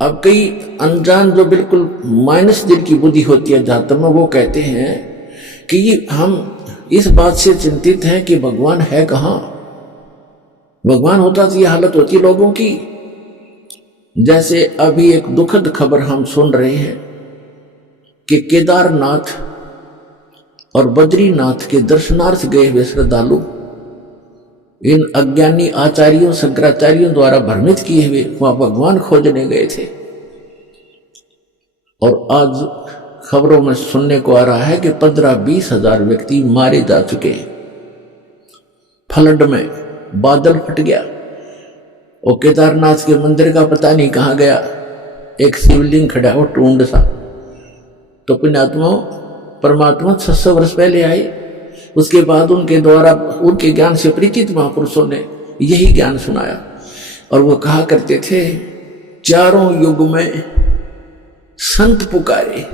अब कई अनजान जो बिल्कुल माइनस दिल की बुद्धि होती है अध्यात्म में, वो कहते हैं कि हम इस बात से चिंतित हैं कि भगवान है कहाँ। भगवान होता तो ये हालत होती लोगों की। जैसे अभी एक दुखद खबर हम सुन रहे हैं कि केदारनाथ और बद्रीनाथ के दर्शनार्थ गए हुए श्रद्धालु इन अज्ञानी आचार्यों शंकराचार्यों द्वारा भ्रमित किए हुए वहां भगवान खोजने गए थे। और आज खबरों में सुनने को आ रहा है कि 15-20 हजार व्यक्ति मारे जा चुके हैं। फ्लड में बादल फट गया और केदारनाथ के मंदिर का पता नहीं कहां गया, एक शिवलिंग खड़ा हो टूंड सा। तो पुण्यात्मा परमात्मा 600 वर्ष पहले आए, उसके बाद उनके द्वारा उनके ज्ञान से परिचित महापुरुषों ने यही ज्ञान सुनाया। और वो कहा करते थे, चारों युग में संत पुकारे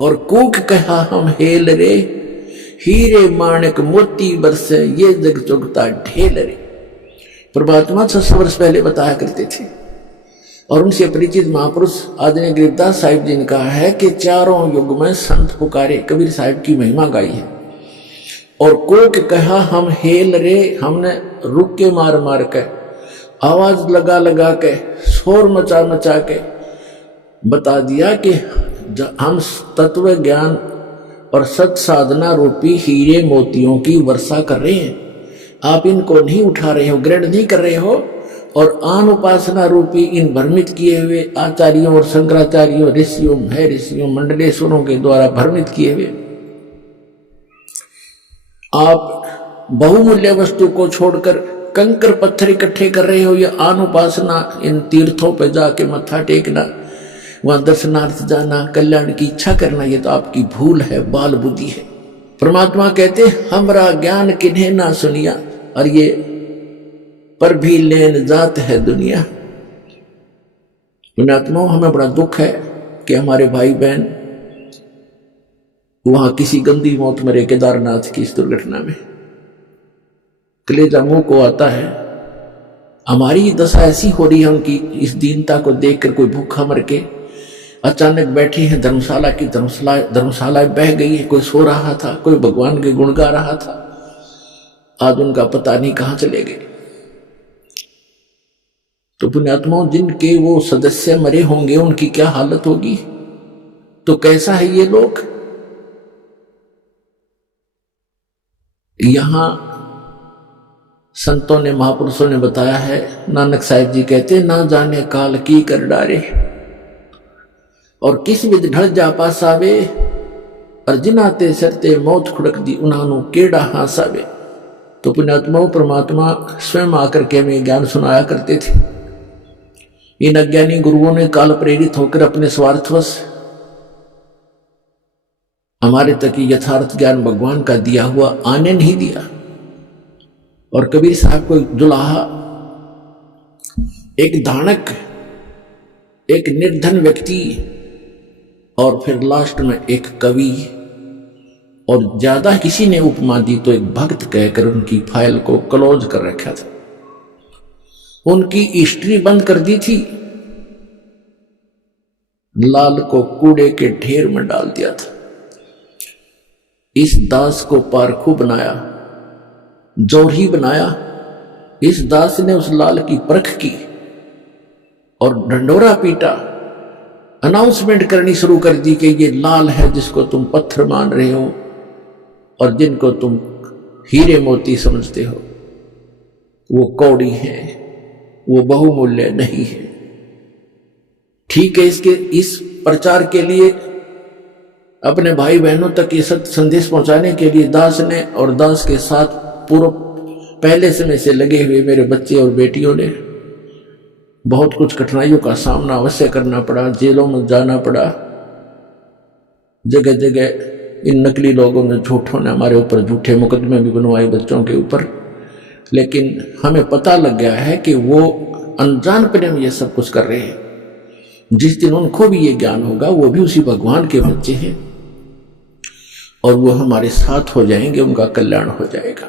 और कूक कहा हम हेल रे, हीरे माणिक मोती बरसे ये जग चुगता ढेल रे। परमात्मा 600 वर्ष पहले बताया करते थे। और उनसे परिचित महापुरुष आदरणीय गरीबदास साहिब जी ने कहा है कि चारों युग में संत पुकारे, कबीर साहिब की महिमा गाई है। और कोक कहा हम हेल रे, हमने रुक के मार मार के आवाज लगा लगा के शोर मचा मचा के बता दिया कि हम तत्व ज्ञान और सत साधना रूपी हीरे मोतियों की वर्षा कर रहे हैं। आप इनको नहीं उठा रहे हो, ग्रहण नहीं कर रहे हो, और आन उपासना रूपी इन भ्रमित किए हुए आचार्यों और शंकराचार्यों ऋषियों ऋषियों मंडलेश्वरों के द्वारा भ्रमित किए हुए आप बहुमूल्य वस्तु को छोड़कर कंकर पत्थर इकट्ठे कर रहे हो। या आन उपासना इन तीर्थों पर जाके मत्था टेकना, वहां दर्शनार्थ जाना, कल्याण की इच्छा करना, ये तो आपकी भूल है, बाल बुद्धि है। परमात्मा कहते हमरा ज्ञान किन्हें ना सुनिया, और ये पर भी लेन जात है दुनिया। पुण्यात्मा हमें बड़ा दुख है कि हमारे भाई बहन वहां किसी गंदी मौत मरे केदारनाथ की इस दुर्घटना में। कलेजा मुंह को आता है। हमारी दशा ऐसी हो रही है उनकी इस दीनता को देखकर। कोई भूखा मर के अचानक बैठी है धर्मशाला की धर्मशाला बह गई है। कोई सो रहा था, कोई भगवान के गुण गा रहा था, आज उनका पता नहीं कहां चले गए। तो पुण्यात्माओं जिनके वो सदस्य मरे होंगे उनकी क्या हालत होगी। तो कैसा है ये लोग। यहां संतों ने महापुरुषों ने बताया है, नानक साहिब जी कहते ना जाने काल की कर डारे, और किस विध ढल जा पासावे, और जिनाते सरते मौत खुड़क दी उन्हानु केड़ा हासावे। तो पुण्यात्माओं परमात्मा स्वयं आकर के हमें ज्ञान सुनाया करते थे। इन अज्ञानी गुरुओं ने काल प्रेरित होकर अपने स्वार्थवश हमारे तक यथार्थ ज्ञान भगवान का दिया हुआ आने नहीं दिया। और कबीर साहब को दुलाहा, एक धानक, एक निर्धन व्यक्ति, और फिर लास्ट में एक कवि, और ज्यादा किसी ने उपमा दी तो एक भक्त कहकर उनकी फाइल को क्लोज कर रखा था। उनकी हिस्ट्री बंद कर दी थी। लाल को कूड़े के ढेर में डाल दिया था। इस दास को पारखू बनाया, जौहरी बनाया। इस दास ने उस लाल की परख की और ढंडोरा पीटा, अनाउंसमेंट करनी शुरू कर दी कि ये लाल है जिसको तुम पत्थर मान रहे हो और जिनको तुम हीरे मोती समझते हो, वो कौड़ी है, वो बहुमूल्य नहीं है। ठीक है, इसके इस प्रचार के लिए अपने भाई बहनों तक ये सत्य संदेश पहुंचाने के लिए दास ने और दास के साथ पूर्व पहले समय से लगे हुए मेरे बच्चे और बेटियों ने बहुत कुछ कठिनाइयों का सामना अवश्य करना पड़ा। जेलों में जाना पड़ा, जगह जगह इन नकली लोगों ने, झूठों ने हमारे ऊपर झूठे मुकदमे भी बनवाए बच्चों के ऊपर। लेकिन हमें पता लग गया है कि वो अनजानपने में ये सब कुछ कर रहे हैं। जिस दिन उनको भी ये ज्ञान होगा, वो भी उसी भगवान के बच्चे हैं और वो हमारे साथ हो जाएंगे, उनका कल्याण हो जाएगा।